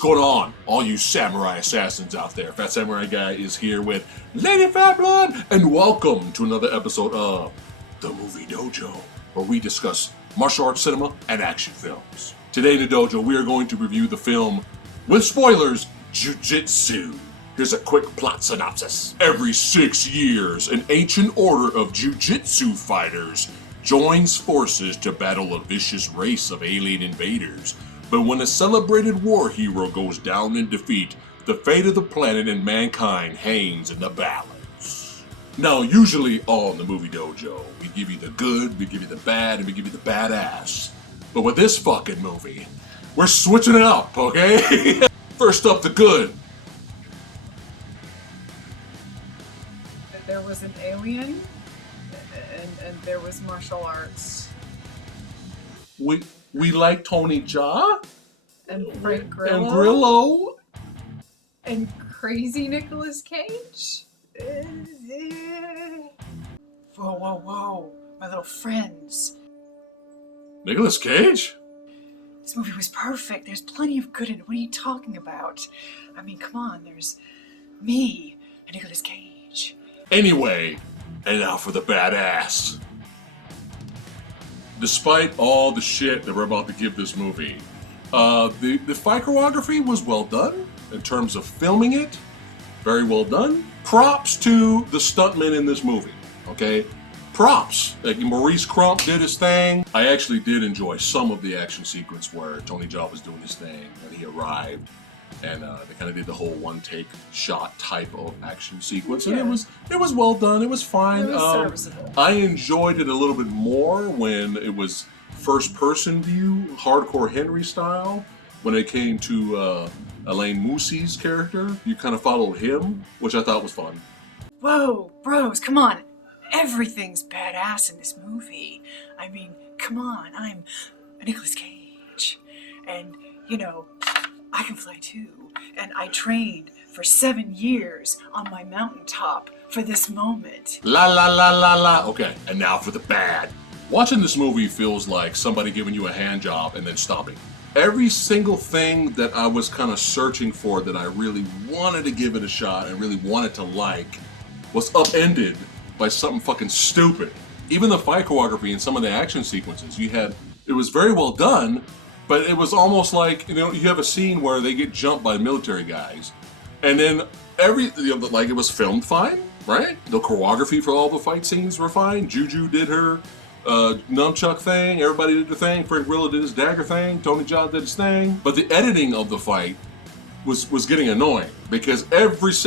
going on, all you samurai assassins out there? Phat Samurai Guy is here with Lady Phatblood, and welcome to another episode of the Movie Dojo, where we discuss martial arts cinema and action films. Today in the dojo, we are going to review the film, with spoilers, Jiu Jitsu. Here's a quick plot synopsis. Every 6 years, an ancient order of Jiu Jitsu fighters joins forces to battle a vicious race of alien invaders. But when a celebrated war hero goes down in defeat, the fate of the planet and mankind hangs in the balance. Now, usually on the Movie Dojo, we give you the good, we give you the bad, and we give you the badass. But with this fucking movie, we're switching it up, okay? First up, the good. There was an alien, and there was martial arts. We like Tony Jaa And Frank Grillo. and Grillo. And crazy Nicolas Cage. Whoa, whoa, whoa. My little friends. Nicolas Cage? This movie was perfect. There's plenty of good in it. What are you talking about? I mean, come on. There's me and Nicolas Cage. Anyway, and now for the badass. Despite all the shit that we're about to give this movie, the fight choreography was well done in terms of filming it. Very well done. Props to the stuntmen in this movie, okay? Props. Like Maurice Crump did his thing. I actually did enjoy some of the action sequence where Tony Jaa was doing his thing when he arrived. And they kind of did the whole one-take shot type of action sequence, and it was well done. It was fine. It was serviceable. I enjoyed it a little bit more when it was first-person view, hardcore Henry style. When it came to Alain Moussy's character, you kind of followed him, which I thought was fun. Whoa, bros, come on. Everything's badass in this movie. I mean, come on. I'm Nicolas Cage. And, you know, I can fly too, and I trained for 7 years on my mountaintop for this moment. La la la la la. Okay, and now for the bad. Watching this movie feels like somebody giving you a hand job and then stopping. Every single thing that I was kind of searching for that I really wanted to give it a shot and really wanted to like was upended by something fucking stupid. Even the fight choreography and some of the action sequences, it was very well done. But it was almost like, you know, you have a scene where they get jumped by military guys, and then like it was filmed fine, right? The choreography for all the fight scenes were fine. Juju did her nunchuck thing. Everybody did their thing. Frank Grillo did his dagger thing. Tony Jaa did his thing. But the editing of the fight was getting annoying because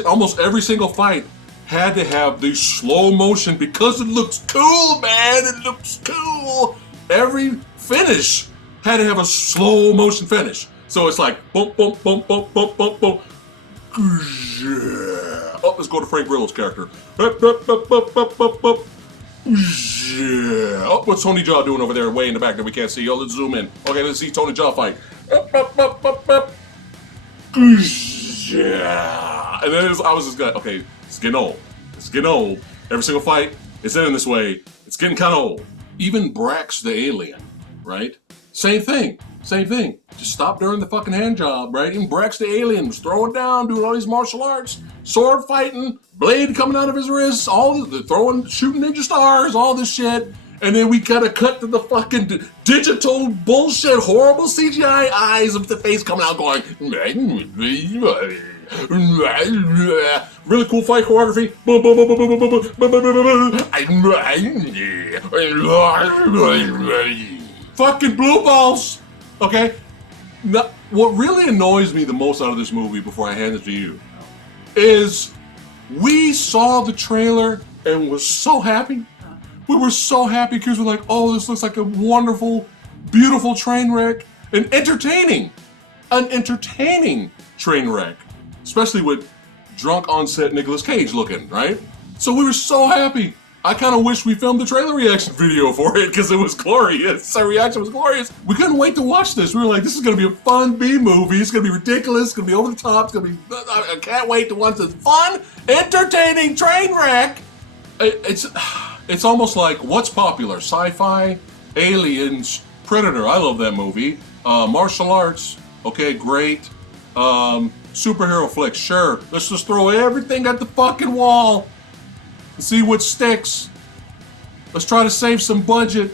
almost every single fight had to have the slow motion because it looks cool, man. It looks cool. Every finish had to have a slow motion finish. So it's like, boom, boom, boom, boom, boom, boom, boom. Oh, let's go to Frank Grillo's character. Oh, what's Tony Jaa doing over there way in the back that we can't see? Oh, let's zoom in. Okay, let's see Tony Jaa fight. And then I was just like, okay, it's getting old. It's getting old. Every single fight is ending this way. It's getting kind of old. Even Brax the alien, right? Same thing. Just stop during the fucking hand job, right? Even Brax the alien was throwing down, doing all these martial arts, sword fighting, blade coming out of his wrists, shooting ninja stars, all this shit. And then we gotta cut to the fucking digital bullshit, horrible CGI eyes of the face coming out going, really cool fight choreography. Fucking blue balls! Okay? Now, what really annoys me the most out of this movie, before I hand it to you, is we saw the trailer and was so happy. We were so happy because we're like, oh, this looks like a wonderful, beautiful train wreck. An entertaining train wreck. Especially with drunk on-set Nicolas Cage looking, right? So we were so happy. I kind of wish we filmed the trailer reaction video for it because it was glorious. Our reaction was glorious. We couldn't wait to watch this. We were like, this is going to be a fun B-movie. It's going to be ridiculous. It's going to be over the top. It's going to be... I can't wait to watch this fun, entertaining train wreck. It's almost like what's popular? Sci-fi, aliens, Predator. I love that movie. Martial arts. Okay, great. Superhero flicks, sure. Let's just throw everything at the fucking wall and see what sticks. Let's try to save some budget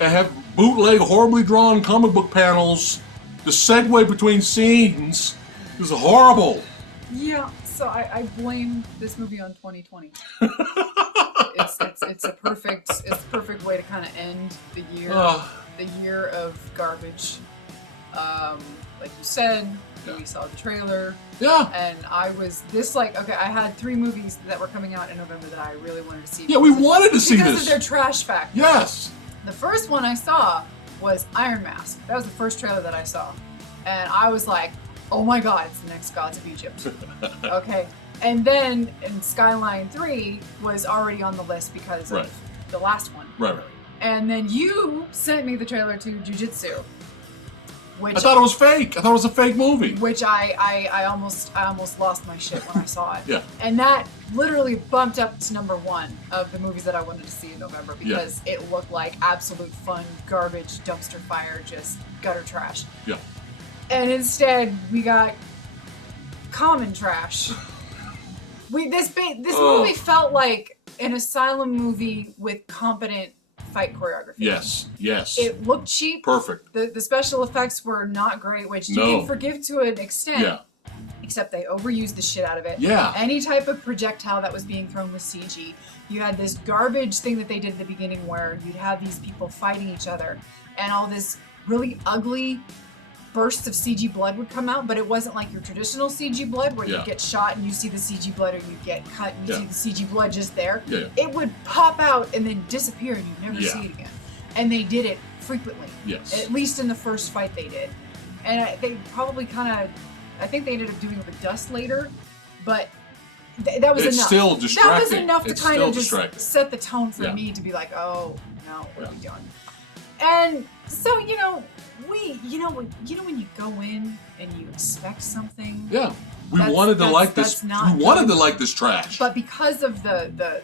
and have bootleg, horribly drawn comic book panels. The segue between scenes is horrible. Yeah, so I blame this movie on 2020. It's a perfect way to kind of end the year. The year of garbage. Like you said, we saw the trailer. Yeah. And I was okay, I had 3 movies that were coming out in November that I really wanted to see. Yeah, we wanted to see this. Because of their trash factor. Yes. The first one I saw was Iron Mask. That was the first trailer that I saw. And I was like, oh my god, it's the next Gods of Egypt. Okay. And then Skyline 3 was already on the list because of the last one. Right. And then you sent me the trailer to Jiu Jitsu. Which I thought it was fake. I thought it was a fake movie. Which I almost lost my shit when I saw it. Yeah. And that literally bumped up to number 1 of the movies that I wanted to see in November because it looked like absolute fun, garbage, dumpster fire, just gutter trash. Yeah. And instead, we got common trash. This movie felt like an asylum movie with competent fight choreography. Yes. It looked cheap. Perfect. The special effects were not great, which you can forgive to an extent. Yeah. Except they overused the shit out of it. Yeah. Any type of projectile that was being thrown with CG. You had this garbage thing that they did at the beginning where you'd have these people fighting each other and all this really ugly bursts of CG blood would come out, but it wasn't like your traditional CG blood where you get shot and you see the CG blood, or you get cut and you see the CG blood just there. Yeah. It would pop out and then disappear and you'd never see it again. And they did it frequently. Yes. At least in the first fight they did. And they probably I think they ended up doing it with dust later, but that was enough. It's still distracting. That was enough to kind of just set the tone for Yeah. me to be like, oh no, what are we doing? And so, when you go in and you expect something. Yeah. We wanted to like this trash. But because of the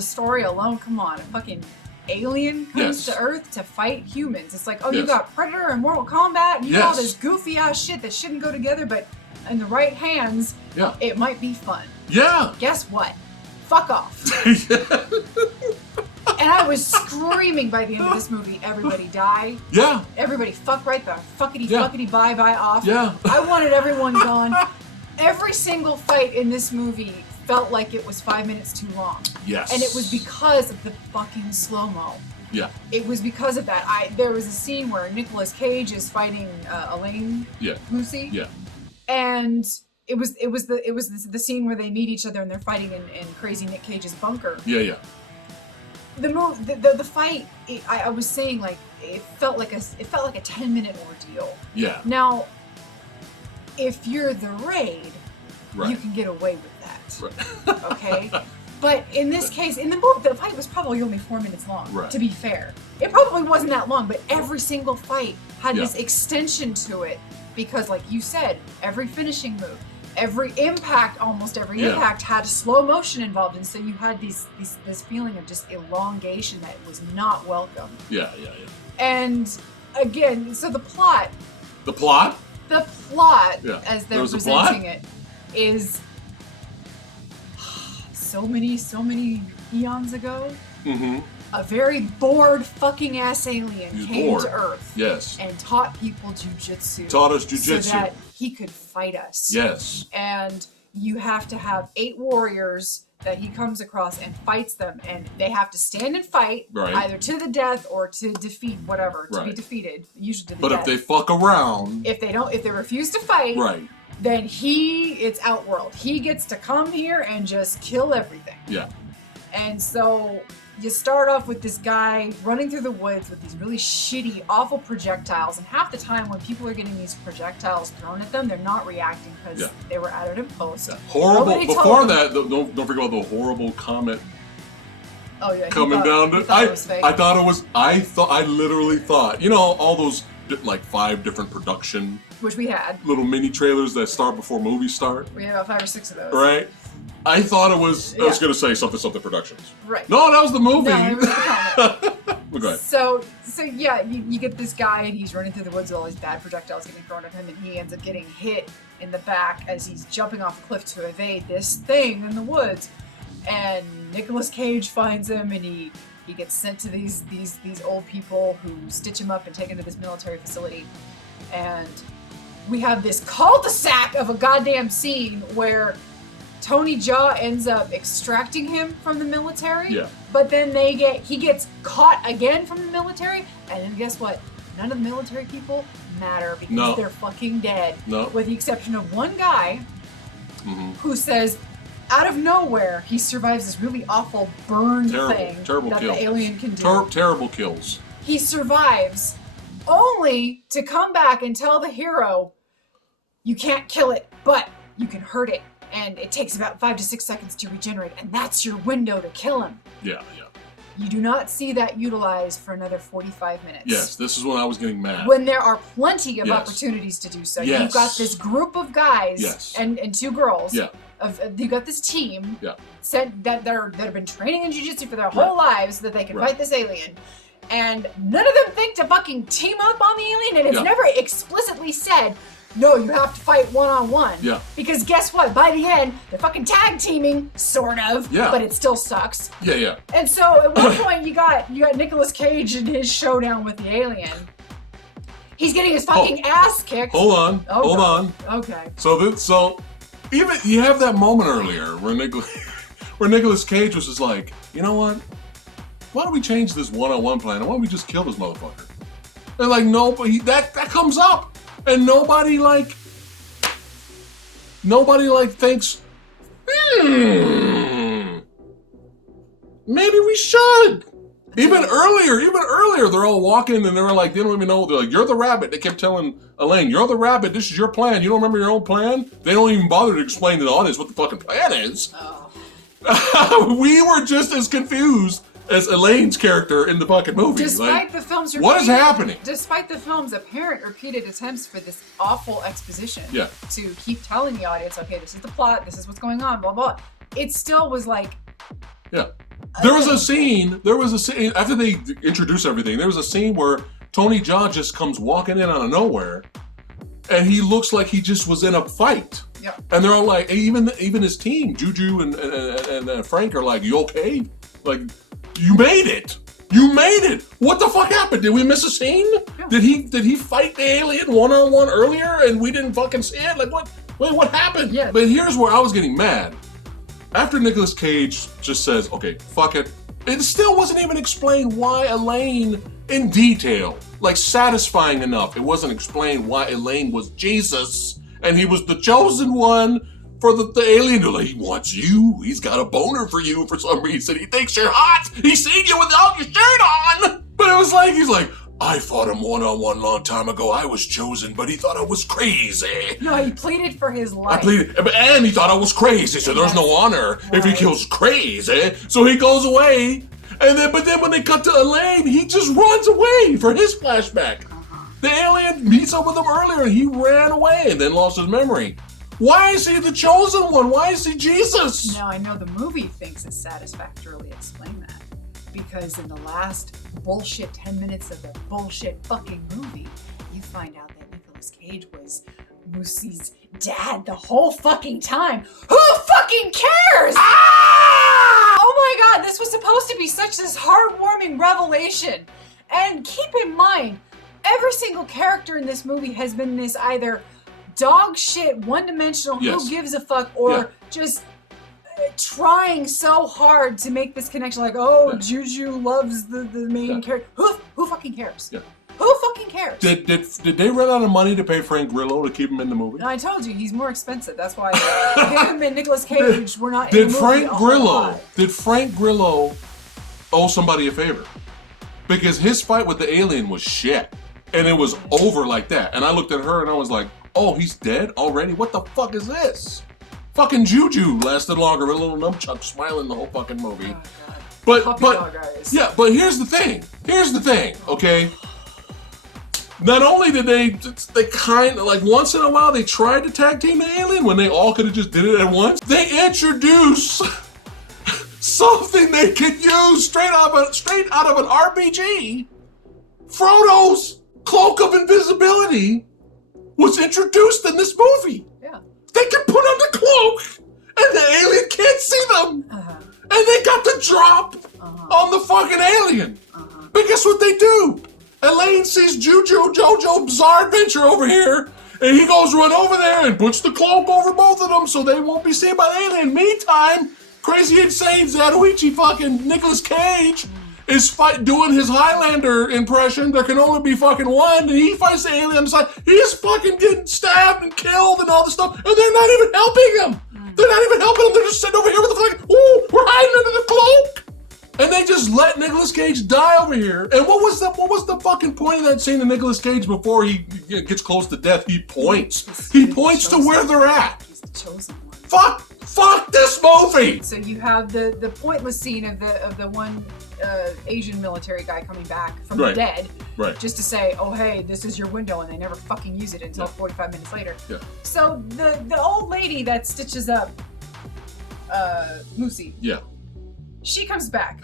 story alone, come on, a fucking alien comes to Earth to fight humans. It's like, you got Predator and Mortal Kombat and you got all this goofy ass shit that shouldn't go together, but in the right hands, it might be fun. Yeah. Guess what? Fuck off. And I was screaming by the end of this movie, everybody die. Yeah. Everybody fuck right the fuckity bye off. Yeah. I wanted everyone gone. Every single fight in this movie felt like it was 5 minutes too long. Yes. And it was because of the fucking slow-mo. Yeah. It was because of that. There was a scene where Nicolas Cage is fighting Elaine Lucy. Yeah. And it was the scene where they meet each other and they're fighting in crazy Nick Cage's bunker. Yeah. The fight, I was saying, like, it felt like a 10-minute ordeal. Yeah. Now, if you're the Raid, right. you can get away with that. Right. Okay? But in this case, in the movie, the fight was probably only 4 minutes long, right. to be fair. It probably wasn't that long, but every single fight had this extension to it because, like you said, every finishing move, almost every impact had slow motion involved, and so you had this feeling of just elongation that was not welcome. Yeah. And again, so the plot, as they're presenting it, is so many eons ago. Mm-hmm. A very bored fucking ass alien came to Earth. Yes. And taught people jujitsu. Taught us jujitsu. So that he could fight us. Yes. And you have to have 8 warriors that he comes across and fights them, and they have to stand and fight, either to the death or to defeat whatever, to be defeated. Usually to the death. But if they fuck around, if they refuse to fight, then it's Outworld. He gets to come here and just kill everything. Yeah. And so you start off with this guy running through the woods with these really shitty, awful projectiles. And half the time when people are getting these projectiles thrown at them, they're not reacting because they were added in post. Yeah. Horrible. Before that, don't forget about the horrible comet. Oh yeah. Coming down to. I literally thought. All those like 5 different production. Which we had. Little mini trailers that start before movies start. We had about 5 or 6 of those. Right. I thought it was. I was going to say something Productions. Right. No, that was the movie. No, it was the comic. Well, go ahead. So yeah, you get this guy and he's running through the woods with all these bad projectiles getting thrown at him, and he ends up getting hit in the back as he's jumping off a cliff to evade this thing in the woods. And Nicolas Cage finds him, and he gets sent to these old people who stitch him up and take him to this military facility. And we have this cul-de-sac of a goddamn scene where Tony Jaa ends up extracting him from the military. Yeah. But then he gets caught again from the military, and then guess what? None of the military people matter because they're fucking dead. No. With the exception of one guy who says, out of nowhere, he survives this really awful burn thing terrible that kill. the alien can do. Terrible kills. He survives only to come back and tell the hero, you can't kill it, but you can hurt it. And it takes about 5 to 6 seconds to regenerate, and that's your window to kill him. Yeah. You do not see that utilized for another 45 minutes. Yes, this is when I was getting mad. When there are plenty of opportunities to do so. Yes. You've got this group of guys and 2 girls. Yeah. You got this team Yeah. that have been training in Jiu Jitsu for their whole lives so that they can fight this alien. And none of them think to fucking team up on the alien, and it's never explicitly said, no, you have to fight one-on-one. Yeah. Because guess what? By the end, they're fucking tag teaming, sort of. Yeah. But it still sucks. Yeah. And so at one point you got Nicolas Cage in his showdown with the alien. He's getting his fucking ass kicked. Hold on. Okay. So even you have that moment earlier where Nicolas Cage was just like, you know what? Why don't we change this one-on-one plan? Why don't we just kill this motherfucker? And like, no, but that comes up. And nobody thinks, maybe we should. Even earlier, they're all walking and they were like, they don't even know. They're like, you're the rabbit. They kept telling Elaine, you're the rabbit. This is your plan. You don't remember your own plan? They don't even bother to explain to the audience what the fucking plan is. Oh. We were just as confused as Elaine's character in the fucking movie. Despite the film's what is happening? Despite the film's apparent repeated attempts for this awful exposition to keep telling the audience, okay, this is the plot, this is what's going on, blah blah. It still was like, There was a scene after they introduce everything. There was a scene where Tony Jaa just comes walking in out of nowhere, and he looks like he just was in a fight. Yeah. And they're all like, even his team, Juju and Frank are like, you okay? Like, you made it. You made it. What the fuck happened? Did we miss a scene? Yeah. Did he fight the alien one-on-one earlier and we didn't fucking see it? Like, what? Wait, what happened? Yeah. But here's where I was getting mad. After Nicolas Cage just says, okay, fuck it. It still wasn't even explained why Elaine in detail, like satisfying enough. It wasn't explained why Elaine was Jesus and he was the chosen one for the alien. Like, he wants you. He's got a boner for you for some reason. He thinks you're hot. He's seen you without your shirt on. But it was like, he's like, I fought him one-on-one long time ago. I was chosen, but he thought I was crazy. No, he pleaded for his life. And he thought I was crazy, so there's no honor if he kills crazy. So he goes away, but then when they cut to Elaine, he just runs away for his flashback. The alien meets up with him earlier, and he ran away and then lost his memory. Why is he the chosen one? Why is he Jesus? Now, I know the movie thinks it satisfactorily explained that. Because in the last bullshit 10 minutes of the bullshit fucking movie, you find out that Nicolas Cage was Musie's dad the whole fucking time. Who fucking cares? Ah! Oh my god, this was supposed to be such this heartwarming revelation. And keep in mind, every single character in this movie has been this either dog shit, one-dimensional, who gives a fuck, or just trying so hard to make this connection, like, Juju loves the main character. Who fucking cares? Yeah. Who fucking cares? Did they run out of money to pay Frank Grillo to keep him in the movie? No, I told you, he's more expensive. That's why him and Nicolas Cage were not in Did the movie. Did Frank Grillo owe somebody a favor? Because his fight with the alien was shit. And it was over like that. And I looked at her and I was like, oh, he's dead already? What the fuck is this? Fucking Juju lasted longer. A little nunchuck smiling the whole fucking movie. Oh, but here's the thing. Okay. Not only did they kind of like once in a while they tried to tag team the alien when they all could have just did it at once. They introduce something they could use straight out of an RPG. Frodo's cloak of invisibility was introduced in this movie. Yeah. They can put on the cloak, and the alien can't see them. And they got the drop on the fucking alien. But guess what they do? Elaine sees Jiu Jojo Bizarre Adventure over here, and he goes run over there and puts the cloak over both of them so they won't be seen by the alien. Meantime, crazy insane Zatoichi fucking Nicolas Cage is doing his Highlander impression. There can only be fucking one, and he fights the alien on the side. He's fucking getting stabbed and killed and all this stuff, and they're not even helping him. They're not even helping him. They're just sitting over here with the fucking, ooh, we're hiding under the cloak. And they just let Nicolas Cage die over here. And what was the fucking point of that scene of Nicolas Cage before he gets close to death? He points. He points to where they're at. He's the chosen one. Fuck this movie. So you have the pointless scene of the one Asian military guy coming back from the dead, just to say, oh hey, this is your window, and they never fucking use it until 45 minutes later. Yeah. So the old lady that stitches up Lucy. Yeah. She comes back.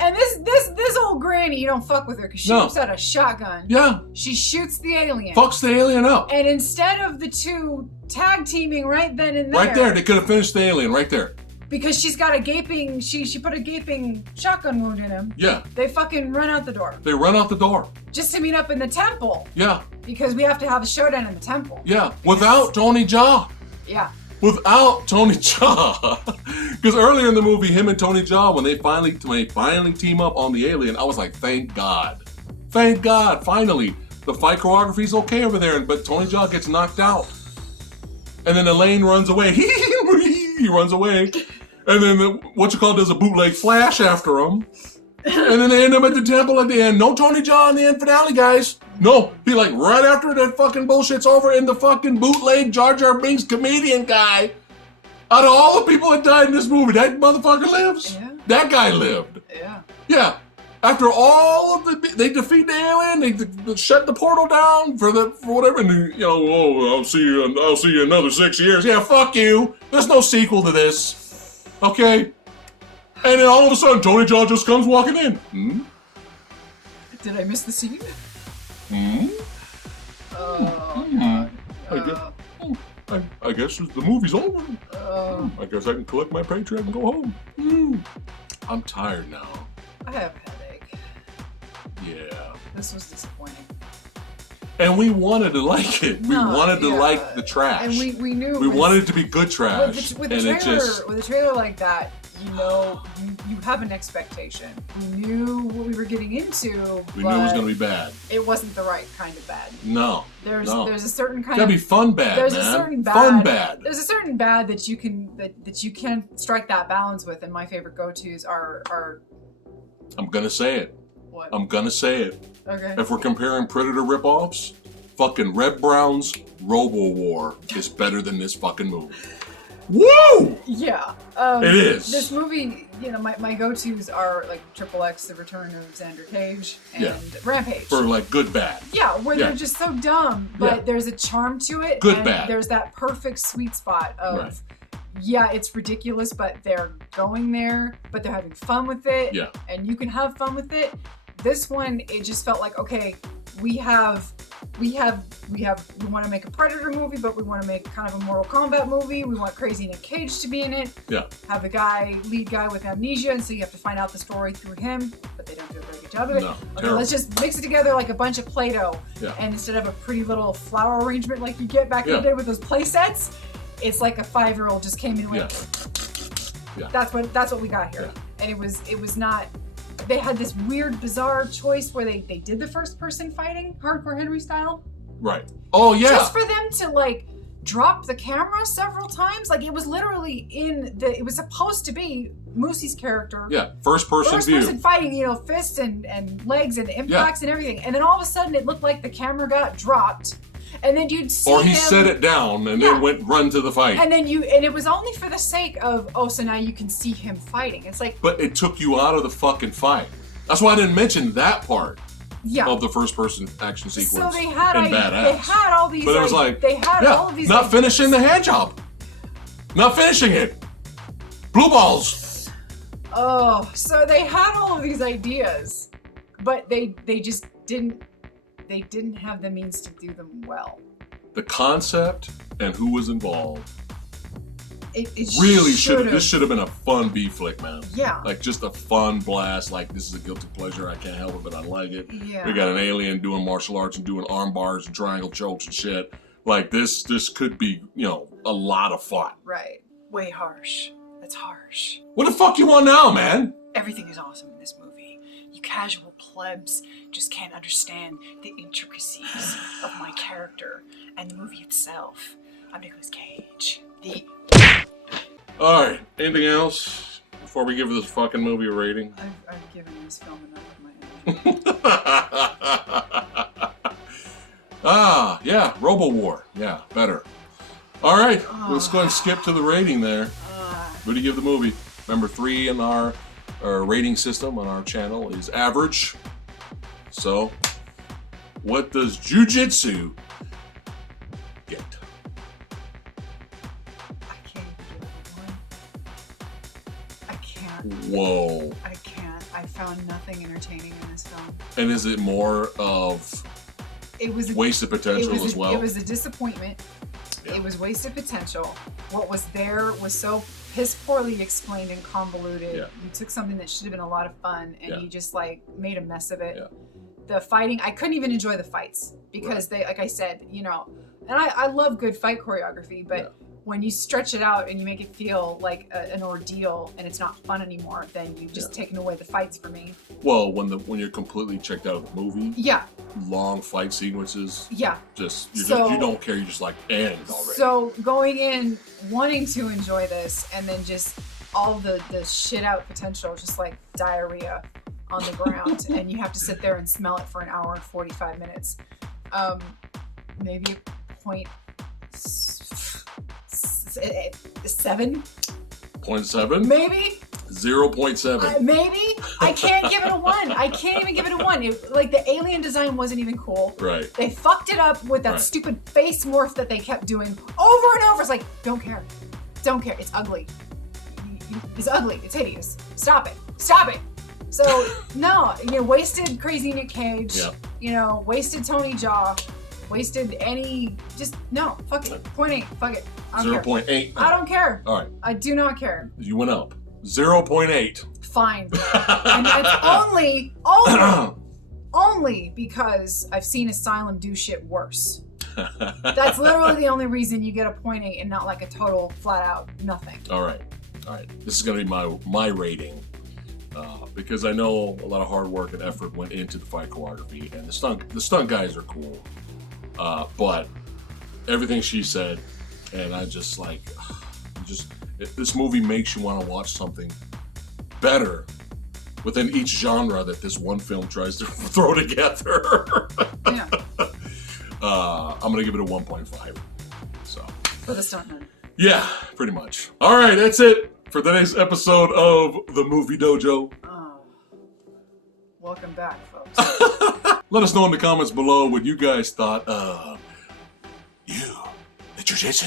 And this old granny, you don't fuck with her because she whips out a shotgun. Yeah. She shoots the alien. Fucks the alien up. And instead of the two tag teaming right then and there. Right there, they could have finished the alien right there. Because she's got a gaping, she put a gaping shotgun wound in him. Yeah. They fucking run out the door. They run out the door. Just to meet up in the temple. Yeah. Because we have to have a showdown in the temple. Yeah. Without Tony Jaa. Yeah. Without Tony Jaa. Because earlier in the movie, him and Tony Jaa, when they finally team up on the alien, I was like, thank God. Thank God, finally. The fight choreography's okay over there, but Tony Jaa gets knocked out. And then Elaine runs away. He runs away. And then does a bootleg flash after him. And then they end up at the temple at the end. No Tony Jaa in the end finale, guys. No, he right after that fucking bullshit's over and the fucking bootleg Jar Jar Binks comedian guy. Out of all the people that died in this movie, that motherfucker lives. Yeah. That guy lived. Yeah. Yeah. After all of they defeat the alien, they shut the portal down for whatever, and I'll see you another 6 years. Yeah, fuck you. There's no sequel to this. Okay? And then all of a sudden, Tony Jaa just comes walking in. Hmm? Did I miss the scene? Hmm? Oh, God. I guess the movie's over. I guess I can collect my paycheck and go home. I'm tired now. I have a headache. Yeah. This was disappointing. And we wanted to like it. We wanted to like the trash. And we knew we wanted it to be good trash. With a trailer like that, you have an expectation. We knew what we were getting into. We knew it was going to be bad. It wasn't the right kind of bad. No. There's a certain kind of. It's got to be fun bad, there's man. A certain bad. Fun bad. There's a certain bad that you can strike that balance with, and my favorite go-tos are. I'm gonna say it. What? I'm gonna say it. Okay. If we're comparing Predator ripoffs, fucking Red Brown's Robo War is better than this fucking movie. Woo! Yeah. It is. This movie, my go-tos are like Triple X, The Return of Xander Cage, and Rampage. For good bad. Yeah, where they're just so dumb, but there's a charm to it. Good and bad. There's that perfect sweet spot of, it's ridiculous, but they're going there, but they're having fun with it. Yeah. And you can have fun with it. This one, it just felt like, okay, we want to make a Predator movie, but we want to make kind of a Mortal Kombat movie. We want Crazy Nick Cage to be in it. Yeah. Have the lead guy with amnesia, and so you have to find out the story through him, but they don't do a very good job of it. No, okay, terrible. Let's just mix it together like a bunch of Play-Doh. Yeah. And instead of a pretty little flower arrangement like you get back in the day with those play sets, it's like a 5-year-old just came in and went, That's what we got here. Yeah. And it was not. They had this weird, bizarre choice where they did the first person fighting, Hardcore Henry style. Right. Oh, yeah. Just for them to, drop the camera several times. It was literally it was supposed to be Moosey's character. Yeah, first person view. First person fighting, fists and legs and impacts and everything. And then all of a sudden it looked like the camera got dropped. And then you'd see Or he set it down and then run to the fight. And then it was only for the sake of, so now you can see him fighting. It's like... But it took you out of the fucking fight. That's why I didn't mention that part of the first person action sequence. So they had Badass. They had all these... But it was they had all of these... Not finishing the hand job. Not finishing it. Blue balls. Oh, so they had all of these ideas, but they just didn't have the means to do them well. The concept and who was involved. It Really should have. This should have been a fun B flick, man. Yeah. Like just a fun blast. Like this is a guilty pleasure. I can't help it, but I like it. Yeah. We got an alien doing martial arts and doing arm bars and triangle chokes and shit. Like this could be, a lot of fun. Right. Way harsh. That's harsh. What the fuck you want now, man? Everything is awesome in this movie. You casual plebs just can't understand the intricacies of my character and the movie itself. I'm Nicolas Cage. All right. Anything else before we give this fucking movie a rating? I've given this film enough of my energy. Yeah. Robo War. Yeah, better. All right. Let's go ahead and skip to the rating there. What do you give the movie? Number 3 in our rating system on our channel is average. So, what does Jiu Jitsu get? I can't even give it one. I can't. Whoa. I can't. I found nothing entertaining in this film. And is it more of wasted potential as well? It was a disappointment. Yeah. It was wasted potential. What was there was so piss poorly explained and convoluted. Yeah. You took something that should have been a lot of fun and you just made a mess of it. Yeah. The fighting, I couldn't even enjoy the fights because they, like I said, and I love good fight choreography, but when you stretch it out and you make it feel like an ordeal and it's not fun anymore, then you've just taken away the fights for me. Well, when you're completely checked out of the movie, long fight sequences, you don't care. You just end already. So going in wanting to enjoy this and then just all the shit out potential, just like diarrhea on the ground, and you have to sit there and smell it for an hour and 45 minutes. Maybe a point. 7? 0.7? Maybe? 0.7. Maybe? I can't give it a 1. I can't even give it a 1. The alien design wasn't even cool. Right. They fucked it up with that stupid face morph that they kept doing over and over. It's like, don't care. Don't care. It's ugly. It's ugly. It's hideous. Stop it. Stop it. So, no. Wasted crazy Nick Cage. Yep. Wasted Tony Jaa. Wasted no, fuck it. 0.8, fuck it. 0.8. I don't care. All right. I do not care. You went up. 0.8. Fine. And that's only because I've seen Asylum do shit worse. That's literally the only reason you get a 0.8 and not like a total flat out nothing. All right. This is going to be my rating. Because I know a lot of hard work and effort went into the fight choreography, and the stunt guys are cool. But everything she said, and I just this movie makes you want to watch something better within each genre that this one film tries to throw together. Yeah. I'm gonna give it a 1.5. So. For the stuntman. Yeah, pretty much. All right, that's it for today's episode of the Movie Dojo. Oh. Welcome back, folks. Let us know in the comments below what you guys thought of the Jiu Jitsu.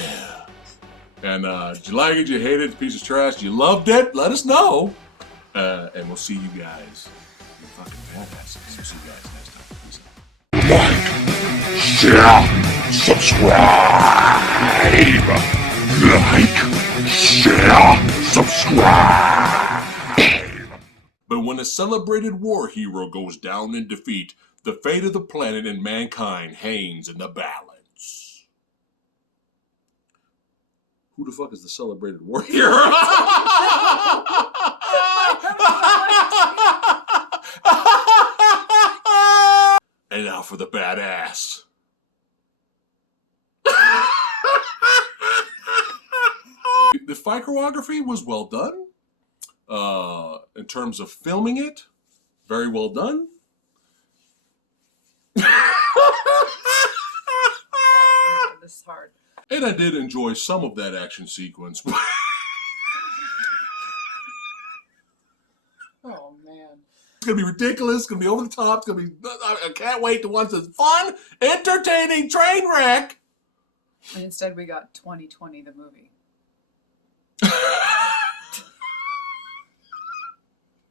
And did you like it? Did you hate it? Piece of trash? You loved it? Let us know. And we'll see you guys. You're fucking badasses. We'll see you guys next time. Peace out. Like, share, subscribe. Like, share, subscribe. But when a celebrated war hero goes down in defeat, the fate of the planet and mankind hangs in the balance. Who the fuck is the celebrated war hero? And now for the badass. The fight choreography was well done. In terms of filming it, very well done. Oh, this is hard. And I did enjoy some of that action sequence. Oh, man. It's going to be ridiculous. It's going to be over the top. It's going to be... I can't wait to watch this fun, entertaining train wreck. And instead we got 2020, the movie.